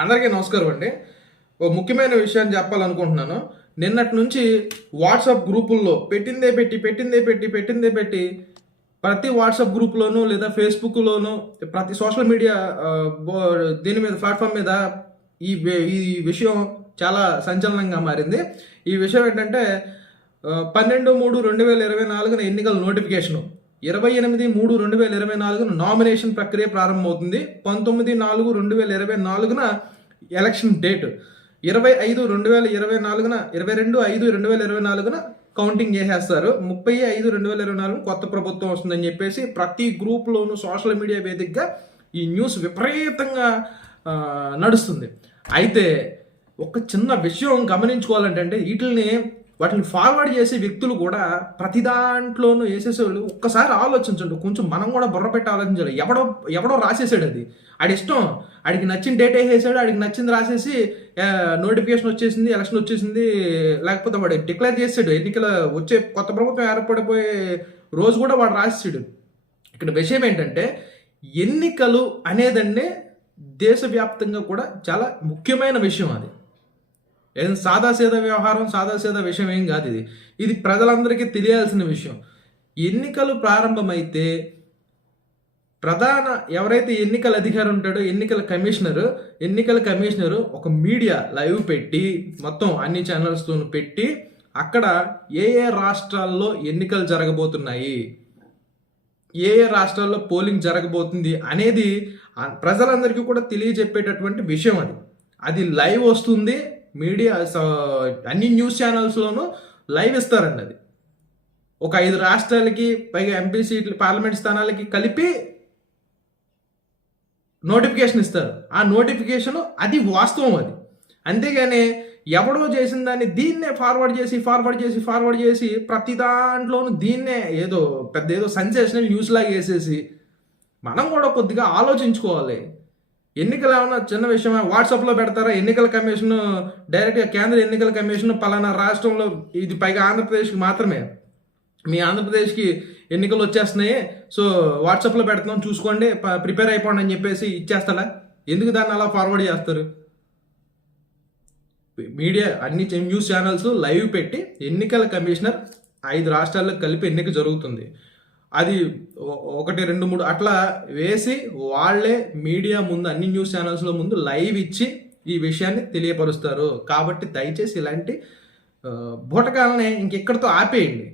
అందరికీ నమస్కారం అండి. ఓ ముఖ్యమైన విషయాన్ని చెప్పాలనుకుంటున్నాను. నిన్నటి నుంచి వాట్సాప్ గ్రూపుల్లో పెట్టిందే పెట్టి పెట్టిందే పెట్టి పెట్టిందే పెట్టి ప్రతి వాట్సాప్ గ్రూప్లోనూ లేదా ఫేస్బుక్లోనూ ప్రతి సోషల్ మీడియా దీని మీద ప్లాట్ఫామ్ మీద ఈ ఈ విషయం చాలా సంచలనంగా మారింది. ఈ విషయం ఏంటంటే పన్నెండు మూడు రెండు వేల ఇరవై నాలుగున ఎన్నికల నోటిఫికేషను ఇరవై ఎనిమిది మూడు రెండు వేల ఇరవై నాలుగున నామినేషన్ ప్రక్రియ ప్రారంభమవుతుంది. పంతొమ్మిది నాలుగు రెండు వేల ఇరవై నాలుగున ఎలక్షన్ డేట్ ఇరవై ఐదు రెండు వేల ఇరవై నాలుగున ఇరవై రెండు ఐదు రెండు వేల ఇరవై నాలుగున కౌంటింగ్ చేసేస్తారు. ముప్పై ఐదు రెండు వేల ఇరవై నాలుగు కొత్త ప్రభుత్వం వస్తుందని చెప్పేసి ప్రతి గ్రూప్లోను సోషల్ మీడియా వేదికగా ఈ న్యూస్ విపరీతంగా నడుస్తుంది. అయితే ఒక చిన్న విషయం గమనించుకోవాలంటే వీటిని వాటిని ఫార్వర్డ్ చేసే వ్యక్తులు కూడా ప్రతి దాంట్లోనూ వేసేసేవాళ్ళు. ఒక్కసారి ఆలోచించండి. కొంచెం మనం కూడా బుర్ర పెట్టి ఆలోచించాలి. ఎవడో ఎవడో రాసేసాడు అది. ఆడి ఇష్టం. ఆడికి నచ్చిన డేట్ వేసేసాడు. ఆడికి నచ్చింది రాసేసి నోటిఫికేషన్ వచ్చేసింది ఎలక్షన్ వచ్చేసింది. లేకపోతే వాడు డిక్లేర్ చేసాడు ఎన్నికల వచ్చే కొత్త ప్రభుత్వం ఏర్పడిపోయే రోజు కూడా వాడు రాసేసాడు. ఇక్కడ విషయం ఏంటంటే ఎన్నికలు అనేదండి దేశవ్యాప్తంగా కూడా చాలా ముఖ్యమైన విషయం అది. ఏం సాదాసీదా వ్యవహారం సాదాసీదా విషయం ఏం కాదు ఇది. ఇది ప్రజలందరికీ తెలియాల్సిన విషయం. ఎన్నికలు ప్రారంభమైతే ప్రధాన ఎవరైతే ఎన్నికల అధికారి ఉంటాడో ఎన్నికల కమిషనరు ఎన్నికల కమిషనరు ఒక మీడియా లైవ్ పెట్టి మొత్తం అన్ని ఛానల్స్తో పెట్టి అక్కడ ఏ ఏ రాష్ట్రాల్లో ఎన్నికలు జరగబోతున్నాయి ఏ ఏ రాష్ట్రాల్లో పోలింగ్ జరగబోతుంది అనేది ప్రజలందరికీ కూడా తెలియజెప్పేటటువంటి విషయం అది. అది లైవ్ వస్తుంది మీడియా స- అన్ని న్యూస్ ఛానల్స్లోనూ లైవ్ ఇస్తారండి అది. ఒక ఐదు రాష్ట్రాలకి పైగా ఎంపీ సీట్లు పార్లమెంట్ స్థానాలకి కలిపి నోటిఫికేషన్ ఇస్తారు. ఆ నోటిఫికేషన్ అది వాస్తవం అది. అంతేగాని ఎవడో చేసిన దాన్ని దీన్నే ఫార్వర్డ్ చేసి ఫార్వర్డ్ చేసి ఫార్వర్డ్ చేసి ప్రతి దాంట్లోనూ దీన్నే ఏదో పెద్ద ఏదో సెన్సేషనల్ న్యూస్ లాగా వేసేసి మనం కూడా కొద్దిగా ఆలోచించుకోవాలి. ఎన్నికలు ఏమన్నా చిన్న విషయమా వాట్సాప్లో పెడతారా? ఎన్నికల కమిషన్ డైరెక్ట్గా కేంద్ర ఎన్నికల కమిషన్ పలానా రాష్ట్రంలో ఇది పైగా ఆంధ్రప్రదేశ్కి మాత్రమే. మీ ఆంధ్రప్రదేశ్కి ఎన్నికలు వచ్చేస్తున్నాయి. సో వాట్సాప్లో పెడుతున్నాం చూసుకోండి ప్రిపేర్ అయిపోండి అని చెప్పేసి ఇచ్చేస్తాడా? ఎందుకు దాన్ని అలా ఫార్వర్డ్ చేస్తారు? మీడియా అన్ని న్యూస్ ఛానల్స్ లైవ్ పెట్టి ఎన్నికల కమిషనర్ ఐదు రాష్ట్రాల్లో కలిపి ఎన్నిక జరుగుతుంది. అది ఒకటి రెండు మూడు అట్లా వేసి వాళ్ళే మీడియా ముందు అన్ని న్యూస్ ఛానల్స్లో ముందు లైవ్ ఇచ్చి ఈ విషయాన్ని తెలియపరుస్తారు. కాబట్టి దయచేసి ఇలాంటి ఆ, బూటకాలని ఇంకెక్కడితో ఆపేయండి.